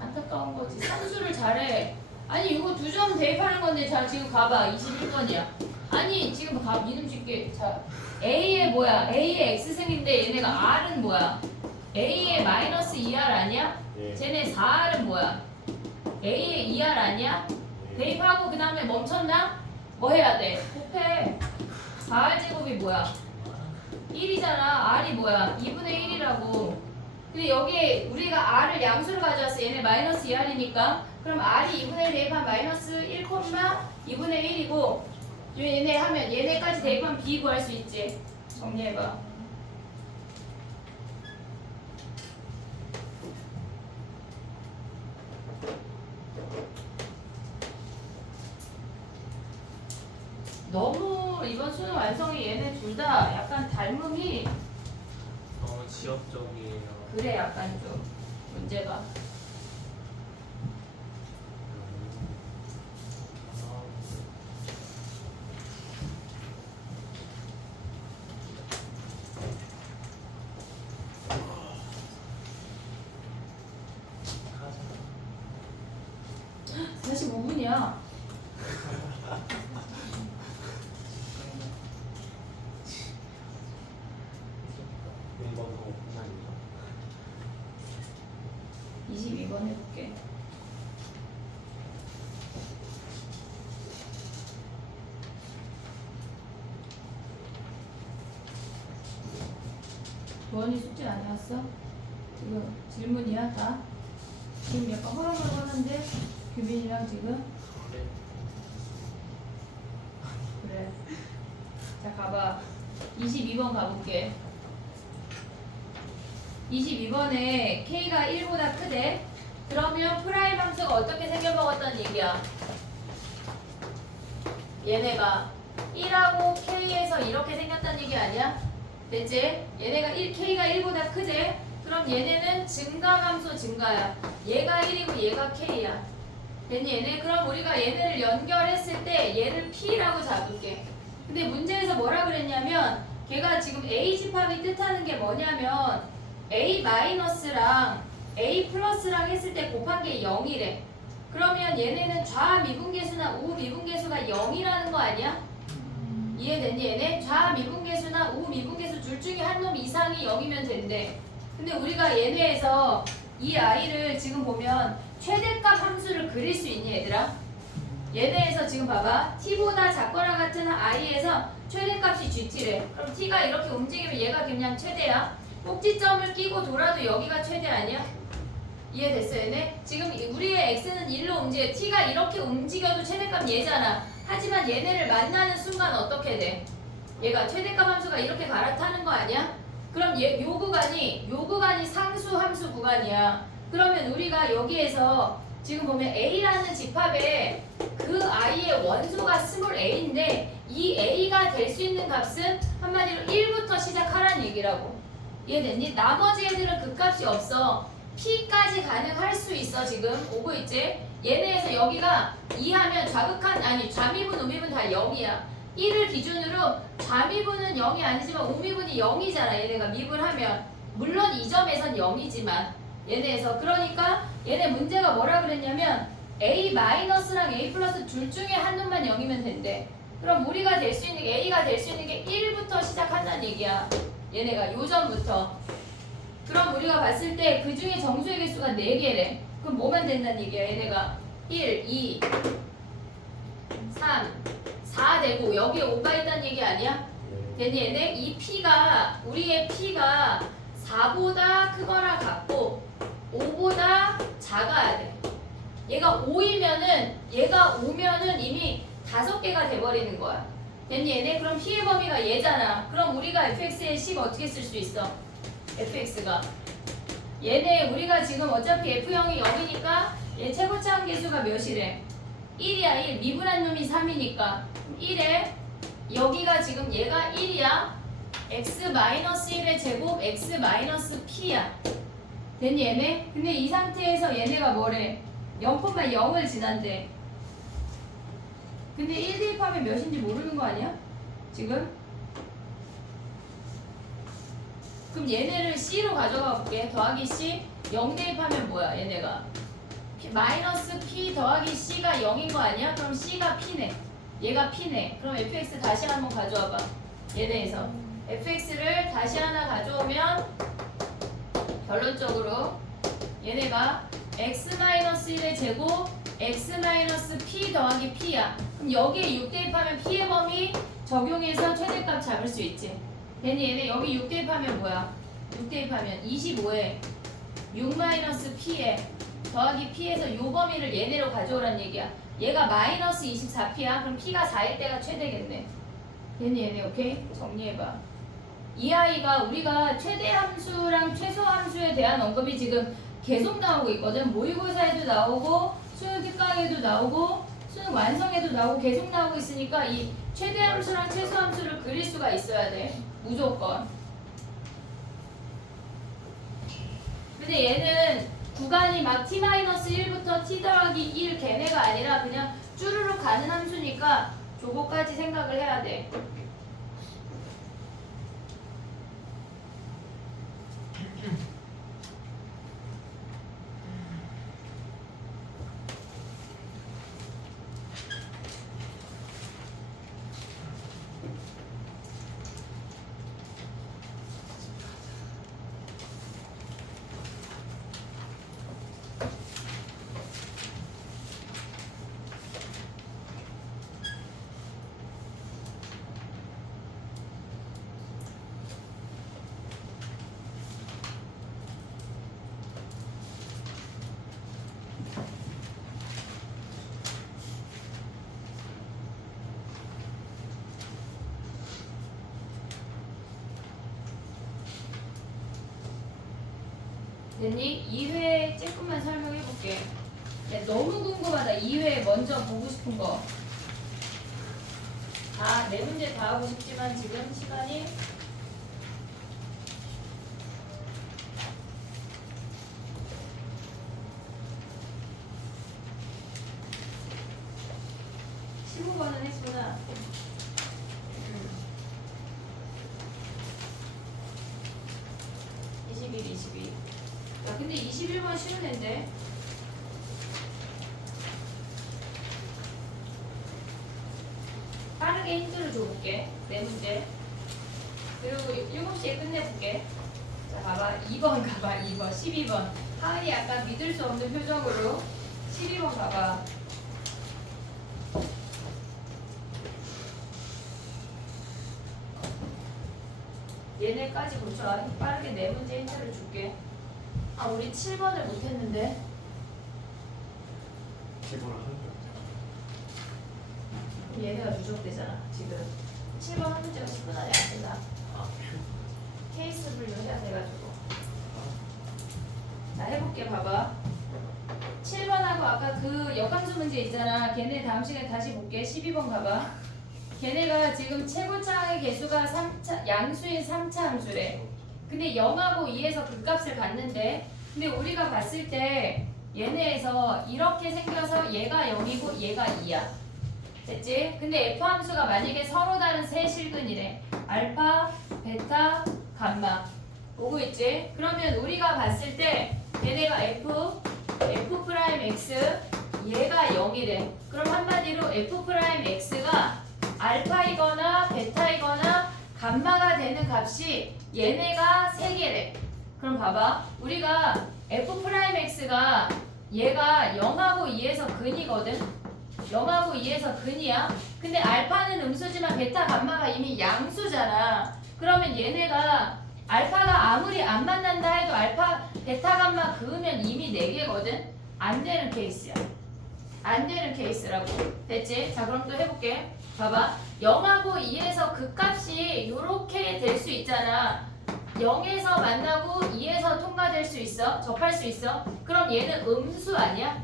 안타까운 거지. 산수를 잘해. 아니 이거 2점 대입하는 건데 자 지금 가봐. 21번이야. 아니 지금 가 이름 쉽게 자 A의 뭐야? A의 X승인데 얘네가 R은 뭐야? A의 마이너스 2R 아니야? 예. 쟤네 4R은 뭐야? A의 2R 아니야? 대입하고 그 다음에 멈췄나? 뭐 해야 돼? 곱해. 4R 제곱이 뭐야? 1이잖아. R이 뭐야? 2분의 1이라고. 근데 여기에 우리가 R을 양수를 가져왔어. 얘네 마이너스 2R이니까. 그럼 R이 2분의 1 대입하면 마이너스 1, 2분의 1이고 얘네 하면 얘네까지 대입하면 B 구할 수 있지. 정리해봐. 너무 이번 수능 완성이 얘네 둘 다 약간 닮음이 너무 지역적이에요. 그래 약간 좀 문제가. 아, 45분이야. 이번 하고 끝납니다. 22번 해볼게. 도원이 숙제 안 해왔어? 이거 질문이야 다? 지금 약간 허락허락하는데 규빈이랑 지금 네. 그래. 자 가봐. 22번 가볼게. 22번에 K가 1보다 크대. 그러면 프라임 함수가 어떻게 생겨먹었다는 얘기야? 얘네가 1하고 K에서 이렇게 생겼다는 얘기 아니야? 됐지? 얘네가 K가 1보다 크지? 그럼 얘네는 증가함수 증가야. 얘가 1이고 얘가 K야. 됐니 얘네? 그럼 우리가 얘네를 연결했을 때 얘를 P라고 잡을게. 근데 문제에서 뭐라 그랬냐면 걔가 지금 A 집합이 뜻하는 게 뭐냐면 A 마이너스랑 A 플러스랑 했을 때 곱한 게 0이래. 그러면 얘네는 좌미분계수나 우미분계수가 0이라는 거 아니야? 이해됐니 얘네? 좌미분계수나 우미분계수 둘 중에 한 놈 이상이 0이면 된대. 근데 우리가 얘네에서 이 아이를 지금 보면 최대값 함수를 그릴 수 있니 얘들아? 얘네에서 지금 봐봐. t보다 작거나 같은 i에서 최대값이 gt래. 그럼 t가 이렇게 움직이면 얘가 그냥 최대야. 꼭지점을 끼고 돌아도 여기가 최대 아니야? 이해됐어 얘네? 지금 우리의 x는 1로 움직여. t가 이렇게 움직여도 최대값 얘잖아. 하지만 얘네를 만나는 순간 어떻게 돼? 얘가 최대값 함수가 이렇게 갈아타는 거 아니야? 그럼 요 구간이 상수 함수 구간이야. 그러면 우리가 여기에서 지금 보면 a라는 집합에 그 i의 원소가 스몰 a인데 이 a가 될 수 있는 값은 한마디로 1부터 시작하라는 얘기라고. 이해됐니? 나머지 애들은 그 값이 없어. p까지 가능할 수 있어. 지금 오고 있지? 얘네에서 여기가 2하면 좌미분, 우미분 다 0이야. 1을 기준으로 좌미분은 0이 아니지만 우미분이 0이잖아. 얘네가 미분하면. 물론 이 점에선 0이지만 얘네에서. 그러니까 얘네 문제가 뭐라 그랬냐면 A-랑 A 플러스 둘 중에 한 놈만 0이면 된대. 그럼 우리가 될 수 있는 게 A가 될 수 있는 게 1부터 시작한다는 얘기야. 얘네가 요점부터. 그럼 우리가 봤을 때 그 중에 정수의 개수가 4개래. 그럼 뭐만 된다는 얘기야? 얘네가 1, 2, 3, 4 되고 여기에 5가 있다는 얘기 아니야? 됐니 얘네? 이 P가 우리의 P가 4보다 크거나 같고 5보다 작아야 돼. 얘가 5이면은 얘가 5면은 이미 5개가 돼버리는 거야. 됐니 얘네? 그럼 P의 범위가 얘잖아. 그럼 우리가 fx의 식 어떻게 쓸 수 있어? fx가 얘네 우리가 지금 어차피 f형이 0이니까 얘 최고차항 계수가 몇이래? 1이야 1. 미분한 놈이 3이니까 1에 여기가 지금 얘가 1이야. x-1의 제곱 x-p야. 됐니 얘네? 근데 이 상태에서 얘네가 뭐래? 0,0을 지난대. 근데 1 대입하면 몇인지 모르는 거 아니야? 지금? 그럼 얘네를 C로 가져가 볼게. 더하기 C 0 대입하면 뭐야 얘네가? 마이너스 P 더하기 C가 0인 거 아니야? 그럼 C가 P네. 얘가 P네. 그럼 fx 다시 한번 가져와봐. 얘네에서 fx를 다시 하나 가져오면 결론적으로 얘네가 x-1의 제곱 x-p 더하기 p야. 그럼 여기에 6 대입하면 p의 범위 적용해서 최대값 잡을 수 있지. 얘네 여기 6 대입하면 뭐야? 6 대입하면 25에 6-p에 더하기 p에서 요 범위를 얘네로 가져오란 얘기야. 얘가 마이너스 24p야. 그럼 p가 4일 때가 최대겠네. 얘네 오케이? 정리해봐. 이 아이가 우리가 최대 함수랑 최소 함수에 대한 언급이 지금 계속 나오고 있거든. 모의고사에도 나오고 수능 특강에도 나오고 수능 완성에도 나오고 계속 나오고 있으니까 이 최대 함수랑 최소 함수를 그릴 수가 있어야 돼. 무조건. 근데 얘는 구간이 막 t-1부터 t 더하기 1 걔네가 아니라 그냥 쭈루룩 가는 함수니까 저거까지 생각을 해야 돼. 됐니? 2회 조금만 설명해볼게. 야, 너무 궁금하다. 2회 먼저 보고 싶은 거. 다, 네 문제 다 하고 싶지만 지금 시간이 (15번은) 했구나. 22. 야, 근데 21번 쉬운 앤데. 빠르게 힌트를 줘볼게. 네 문제. 그리고 7시에 끝내볼게. 자, 봐봐. 2번 가봐. 2번. 12번. 하은이 약간 믿을 수 없는 표정으로 12번 가봐. 얘네까지 고쳐. 빠르게 네 문제 힌트를 줄게. 아, 우리 7번을 못했는데. 기본을 하는 거 그럼 얘네가 누적되잖아, 지금. 7번 한 문제가 10분 안에 안 된다. 케이스 분류해야 돼가지고. 자, 해볼게, 봐봐. 7번하고 아까 그 역함수 문제 있잖아. 걔네 다음 시간에 다시 볼게. 12번 가봐. 걔네가 지금 최고차의 개수가 양수인 3차 함수래. 근데 0하고 2에서 그 값을 갖는데, 근데 우리가 봤을 때 얘네에서 이렇게 생겨서 얘가 0이고 얘가 2야. 됐지? 근데 F 함수가 만약에 서로 다른 세 실근이래. 알파, 베타, 감마. 오고 있지? 그러면 우리가 봤을 때 얘네가 F 프라임 X, 얘가 0이래. 그럼 한마디로 F 프라임 X가 알파이거나 베타이거나 감마가 되는 값이 얘네가 3개래. 그럼 봐봐. 우리가 F'X가 얘가 0하고 2에서 근이거든. 0하고 2에서 근이야. 근데 알파는 음수지만 베타, 감마가 이미 양수잖아. 그러면 얘네가 알파가 아무리 안 만난다 해도 알파, 베타, 감마 그으면 이미 4개거든. 안 되는 케이스야. 안 되는 케이스라고. 됐지? 자, 그럼 또 해볼게. 봐봐. 0하고 2에서 그 값이 요렇게 될 수 있잖아. 0에서 만나고 2에서 통과될 수 있어. 접할 수 있어. 그럼 얘는 음수 아니야?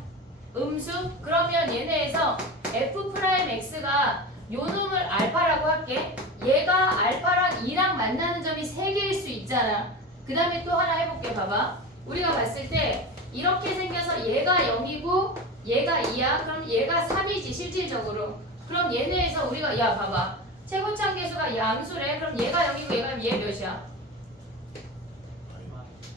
음수? 그러면 얘네에서 F'X가 요 놈을 알파라고 할게. 얘가 알파랑 2랑 만나는 점이 3개일 수 있잖아. 그 다음에 또 하나 해볼게. 봐봐. 우리가 봤을 때 이렇게 생겨서 얘가 0이고 얘가 2야. 그럼 얘가 3이지 실질적으로. 그럼 얘네에서 우리가 야 봐봐. 최고차 계수가 양수래. 그럼 얘가 0이고 얘가 얘 몇이야?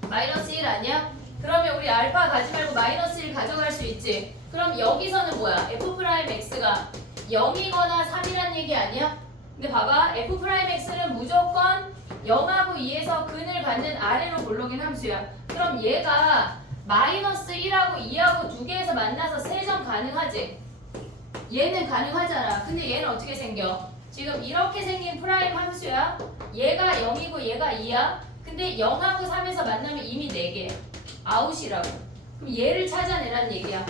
마이너스 1 아니야? 그러면 우리 알파 가지 말고 마이너스 1 가져갈 수 있지. 그럼 여기서는 뭐야? f'x가 0이거나 3이란 얘기 아니야? 근데 봐봐. f'x는 무조건 0하고 2에서 근을 받는 아래로 볼록인 함수야. 그럼 얘가 마이너스 1하고 2하고 두 개에서 만나서 3점 가능하지? 얘는 가능하잖아. 근데 얘는 어떻게 생겨? 지금 이렇게 생긴 프라임 함수야. 얘가 0이고 얘가 2야. 근데 0하고 3에서 만나면 이미 4개. 아웃이라고. 그럼 얘를 찾아내란 얘기야.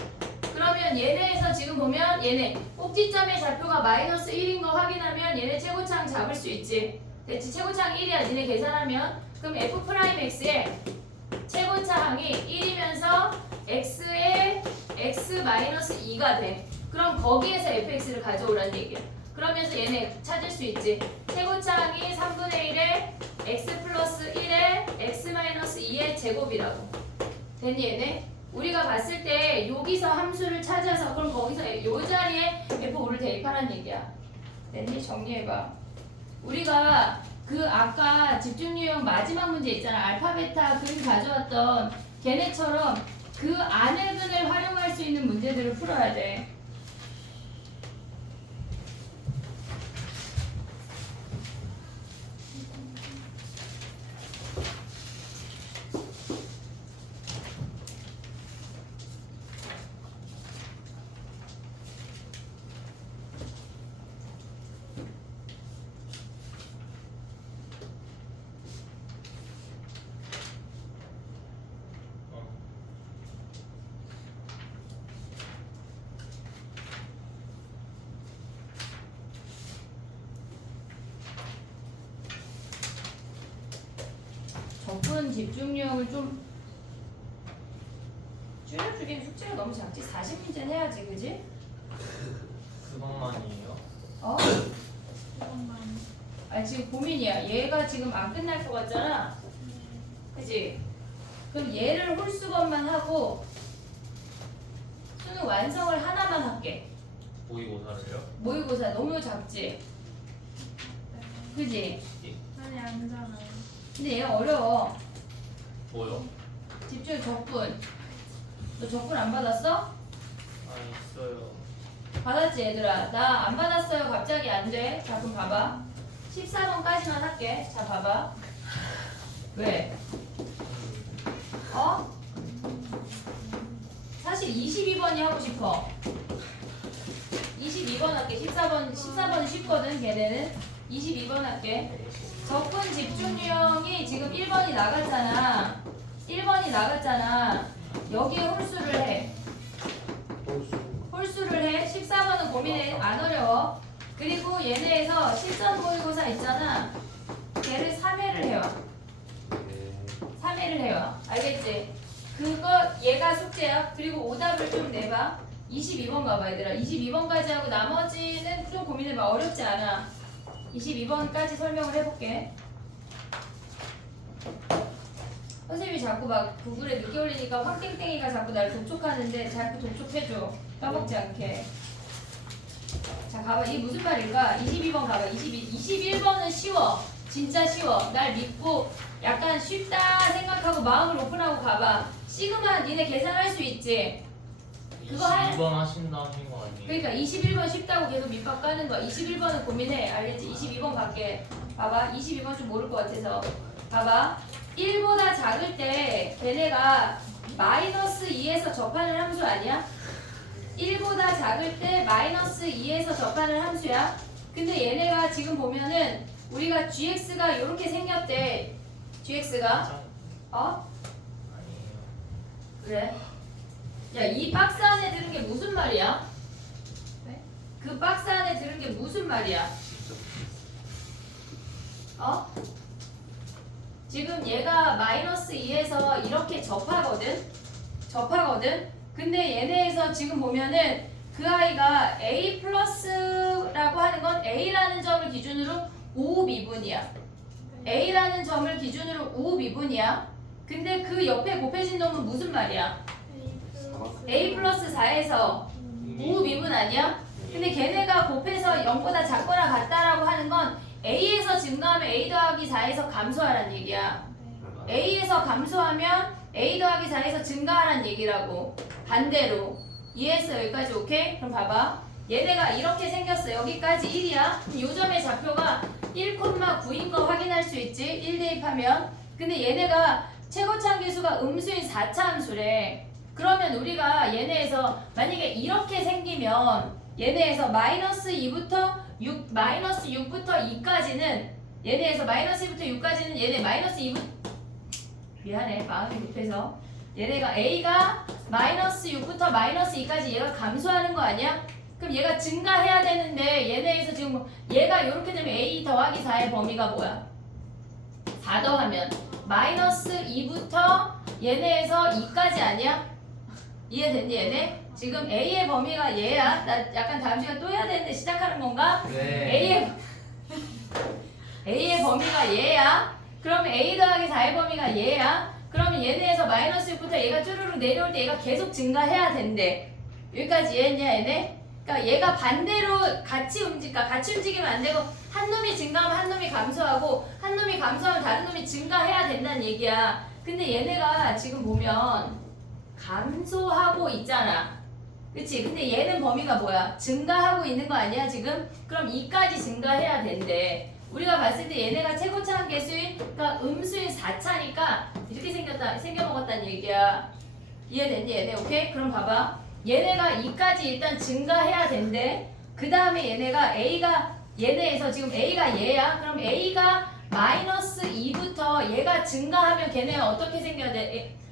그러면 얘네에서 지금 보면 얘네 꼭지점의 좌표가 마이너스 1인 거 확인하면 얘네 최고차항 잡을 수 있지. 됐지? 최고차항 1이야. 니네 계산하면. 그럼 f'x의 최고차항이 1이면서 x의 x-2가 돼. 그럼 거기에서 fx를 가져오란 얘기야. 그러면서 얘네 찾을 수 있지. 최고차항이 3분의 1에 x 플러스 1에 x-2의 제곱이라고. 됐니 얘네? 우리가 봤을 때 여기서 함수를 찾아서 그럼 거기서 요 자리에 f5를 대입하라는 얘기야. 됐니? 정리해봐. 우리가 그 아까 집중 유형 마지막 문제 있잖아. 알파 베타 근 가져왔던 걔네처럼 그 안의 근을 활용할 수 있는 문제들을 풀어야 돼. 적분 집중 유형을 좀 줄여주긴 숙제가 너무 작지. 40문제는 해야지, 그지? 그것만이에요? 어? 아니 지금 고민이야. 얘가 지금 안 끝날 것 같잖아. 그지? 그럼 얘를 홀수건만 하고 수능 완성을 하나만 할게. 모의고사를요? 모의고사 너무 작지? 그지? 아니 아니잖아요. 근데 얘가 어려워. 뭐요? 집중 적분. 너 적분 안 받았어? 아 있어요. 받았지 얘들아. 나 안 받았어요. 갑자기 안 돼. 자 그럼 봐봐. 14번까지만 할게. 자 봐봐. 왜? 어? 사실 22번이 하고 싶어. 22번 할게. 14번은 쉽거든 걔네는. 22번 할게. 적분 집중 유형이 지금 1번이 나갔잖아. 1번이 나갔잖아. 여기에 홀수를 해. 홀수를 해. 14번은 고민해. 안 어려워. 그리고 얘네에서 실전 모의고사 있잖아. 걔를 3회를 해와. 3회를 해와. 알겠지? 그거 얘가 숙제야. 그리고 오답을 좀 내봐. 22번 가봐 얘들아. 22번까지 하고 나머지는 좀 고민해봐. 어렵지 않아. 22번까지 설명을 해볼게. 선생님이 자꾸 막 구글에 늦게 올리니까 황땡땡이가 자꾸 날 독촉하는데 자꾸 독촉해줘. 까먹지 않게. 자 가봐. 이게 무슨 말일까? 22번 가봐. 21번은 쉬워. 진짜 쉬워. 날 믿고 약간 쉽다 생각하고 마음을 오픈하고 가봐. 시그마 니네 계산할 수 있지? 그거 22번 하신다 하신 거 아니에요? 그러니까 21번 쉽다고 계속 밑밥 까는 거야. 21번은 고민해. 알겠지? 22번 갈게. 봐봐. 22번 좀 모를 것 같아서. 봐봐. 1보다 작을 때 걔네가 마이너스 2에서 접하는 함수 아니야? 1보다 작을 때 마이너스 2에서 접하는 함수야. 근데 얘네가 지금 보면은 우리가 gx가 이렇게 생겼대. gx가 어? 아니에요. 그래? 야, 이 박스 안에 들은 게 무슨 말이야? 네? 그 박스 안에 들은 게 무슨 말이야? 어? 지금 얘가 마이너스 2에서 이렇게 접하거든? 근데 얘네에서 지금 보면은 그 아이가 A 플러스라고 하는 건 A라는 점을 기준으로 5미분이야. A라는 점을 기준으로 5미분이야. 근데 그 옆에 곱해진 놈은 무슨 말이야? A 플러스 4에서 5미분 아니야? 근데 걔네가 곱해서 0보다 작거나 같다라고 하는 건 A에서 증가하면 A 더하기 4에서 감소하라는 얘기야. A에서 감소하면 A 더하기 4에서 증가하라는 얘기라고. 반대로. 이해했어? 여기까지 오케이? 그럼 봐봐. 얘네가 이렇게 생겼어. 여기까지 1이야. 그럼 요 점의 좌표가 1,9인 거 확인할 수 있지? 1 대입하면. 근데 얘네가 최고차 계수가 음수인 4차 함수래. 그러면 우리가 얘네에서 만약에 이렇게 생기면 얘네에서 마이너스 2부터 6, 마이너스 6부터 2까지는 얘네에서 마이너스 2부터 6까지는 얘네 마이너스 2부터 미안해 마음이 급해서 얘네가 A가 마이너스 6부터 마이너스 2까지 얘가 감소하는 거 아니야? 그럼 얘가 증가해야 되는데 얘네에서 지금 얘가 이렇게 되면 A 더하기 4의 범위가 뭐야? 4 더하면 마이너스 2부터 얘네에서 2까지 아니야? 이해됐니 얘네? 지금 A의 범위가 얘야. 나 약간 다음 시간 또 해야 되는데 시작하는 건가? 네. A의 범위가 얘야. 그러면 A 더하기 4의 범위가 얘야. 그러면 얘네에서 마이너스 6부터 얘가 쭈루룩 내려올 때 얘가 계속 증가해야 된대. 여기까지 이해했냐 얘네? 그러니까 얘가 반대로 같이 움직이면 안 되고 한 놈이 증가하면 한 놈이 감소하고 한 놈이 감소하면 다른 놈이 증가해야 된다는 얘기야. 근데 얘네가 지금 보면 감소하고 있잖아. 그치? 근데 얘는 범위가 뭐야? 증가하고 있는 거 아니야 지금? 그럼 2까지 증가해야 된대. 우리가 봤을 때 얘네가 최고차항 계수인 그러니까 음수인 4차니까 이렇게 생겨먹었다는 얘기야. 이해됐니 얘네? 오케이? 그럼 봐봐. 얘네가 2까지 일단 증가해야 된대. 그 다음에 얘네가 A가 얘네에서 지금 A가 얘야. 그럼 A가 마이너스 2부터 얘가 증가하면 걔네가 어떻게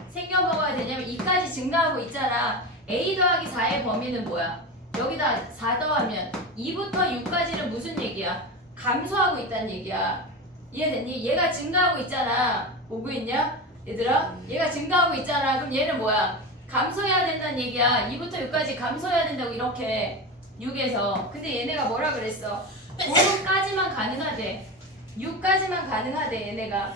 생겨먹어야 되냐면 2까지 증가하고 있잖아. A 더하기 4의 범위는 뭐야? 여기다 4 더하면 2부터 6까지는 무슨 얘기야? 감소하고 있다는 얘기야. 이해됐니? 얘가 증가하고 있잖아. 오고 있냐? 얘들아? 얘가 증가하고 있잖아. 그럼 얘는 뭐야? 감소해야 된다는 얘기야. 2부터 6까지 감소해야 된다고 이렇게 6에서. 근데 얘네가 뭐라 그랬어? 5까지만 가능하대. 6까지만 가능하대 얘네가.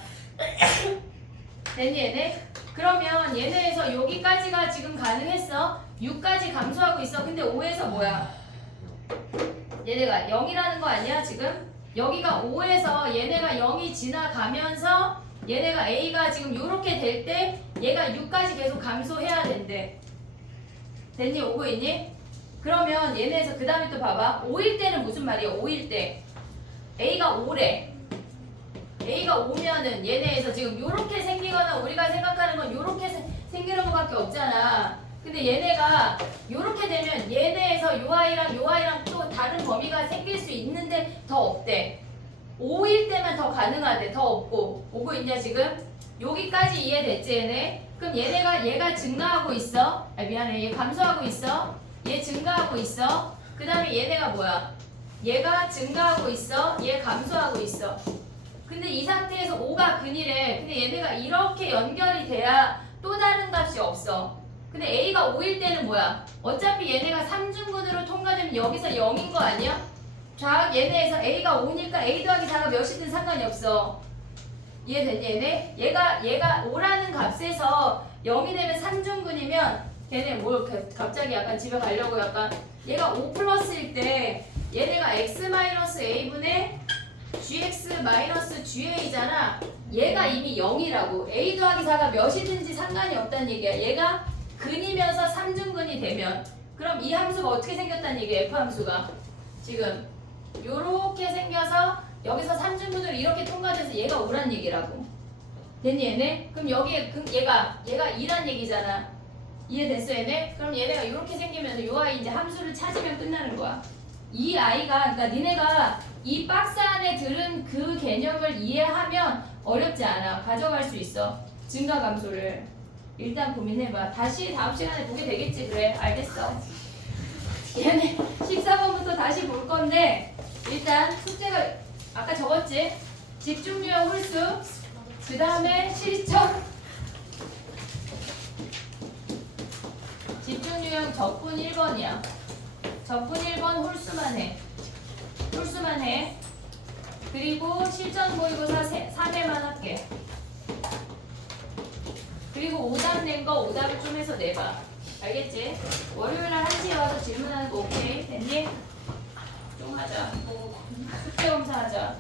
됐니 얘네? 그러면 얘네에서 여기까지가 지금 가능했어. 6까지 감소하고 있어. 근데 5에서 뭐야? 얘네가 0이라는 거 아니야 지금? 여기가 5에서 얘네가 0이 지나가면서 얘네가 A가 지금 요렇게 될 때 얘가 6까지 계속 감소해야 된대. 됐니? 오고 있니? 그러면 얘네에서 그 다음에 또 봐봐. 5일 때는 무슨 말이야? 5일 때 A가 5래. A가 5면은 얘네에서 지금 요렇게 생기거나 우리가 생각하는 건 요렇게 생기는 것밖에 없잖아. 근데 얘네가 요렇게 되면 얘네에서 요 아이랑 또 다른 범위가 생길 수 있는데 더 없대. 5일 때만 더 가능하대. 더 없고. 오고 있냐 지금? 여기까지 이해됐지 얘네? 그럼 얘가 증가하고 있어. 아 미안해. 얘 감소하고 있어. 얘 증가하고 있어. 그 다음에 얘네가 뭐야? 얘가 증가하고 있어. 얘 감소하고 있어. 근데 이 상태에서 5가 근이래. 근데 얘네가 이렇게 연결이 돼야 또 다른 값이 없어. 근데 A가 5일 때는 뭐야? 어차피 얘네가 3중근으로 통과되면 여기서 0인 거 아니야? 자, 얘네에서 A가 5니까 A 더하기 4가 몇이든 상관이 없어. 이해됐니 얘네? 얘가 5라는 값에서 0이 되면 3중근이면 얘네 뭐 갑자기 약간 집에 가려고 약간 얘가 5 플러스일 때 얘네가 x-a분의 gx-ga잖아. 얘가 이미 0이라고. A 더하기 4가 몇이든지 상관이 없다는 얘기야. 얘가 근이면서 3중근이 되면 그럼 이 함수가 어떻게 생겼다는 얘기야. F함수가 지금 요렇게 생겨서 여기서 3중근으로 이렇게 통과돼서 얘가 5란 얘기라고. 됐니 얘네? 그럼 여기에 얘가 2란 얘기잖아. 이해됐어 얘네? 그럼 얘네가 이렇게 생기면서 요 아이 이제 함수를 찾으면 끝나는 거야. 이 아이가 그러니까 니네가 이 박스 안에 들은 그 개념을 이해하면 어렵지 않아. 가져갈 수 있어. 증가 감소를. 일단 고민해봐. 다시 다음 시간에 보게 되겠지. 그래 알겠어. 얘네 14번부터 다시 볼 건데 일단 숙제가 아까 적었지? 집중유형 홀수 그 다음에 실천 집중유형 적분 1번이야. 적분 1번 홀수만 해. 홀수만 해. 그리고 실전 모의고사 3회만 할게. 그리고 오답 낸 거 오답을 좀 해서 내봐. 알겠지? 월요일날 1시에 와서 질문하는 거 오케이? 됐니? 좀 하자. 숙제 검사하자.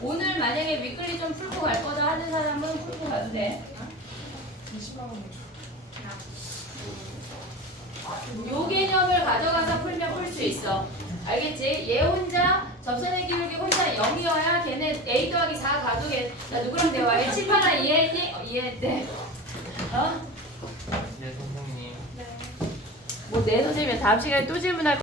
오늘 만약에 위클리 좀 풀고 갈 거다 하는 사람은 풀고 가도 돼. 20만 원. 요 개념을 가져가서 풀면 풀 수 있어. 알겠지? 얘 혼자 접선의 기울기 혼자 0이어야 걔네 A 더하기 4 가도 나 누구랑 대화해? 칠판아 이해했니? 이해했대. 어? 네 선생님. 네. 뭐 내 선생님이 다음 시간에 또 질문할